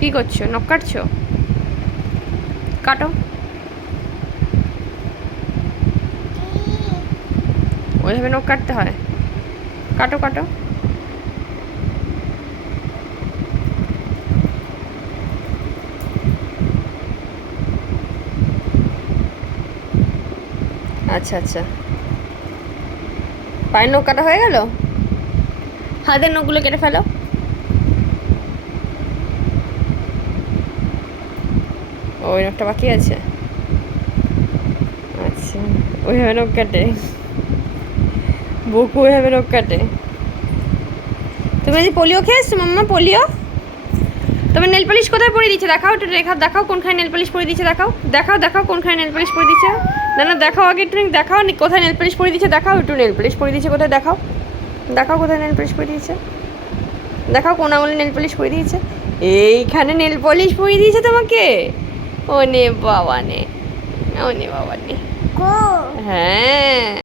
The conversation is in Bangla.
কি করছো? নখ কাটছো? কাটো। ওইভাবে নখ কাটতে হয়। কাটো কাটো। আচ্ছা আচ্ছা, পায়ের নখ কাটা হয়ে গেল। হাতের নখগুলো কেটে ফেলো। ওই নখটা বাকি আছে। আচ্ছা, ওইভাবে নখ কাটে? বকু ওইভাবে নখ কাটে? তুমি আজ পোলিও খেয়েছো মাম্মা? পোলিও? তোমার নেল পালিশ কোথায় পরে দিচ্ছে? দেখাও একটু, রেখা দেখাও কোনখানে নেল পালিশ পরে দিচ্ছে। দেখাও দেখাও দেখাও কোনখানে নেল পালিশ পরে দিচ্ছে। না না, দেখাও আগে একটু, দেখাও কোথায় নেল পালিশ পরে দিচ্ছে। দেখাও একটু নেল পালিশ পরে দিচ্ছে কোথায়, দেখাও। দেখাও কোথায় নেল পালিশ পরে দিয়েছে। দেখাও কোন আঙুলে নেল পালিশ পরে দিয়েছে। এইখানে নেল পালিশ পরে দিয়েছে তোমাকে? ও নে বাবা নে, ও নে বাবা নে। হ্যাঁ।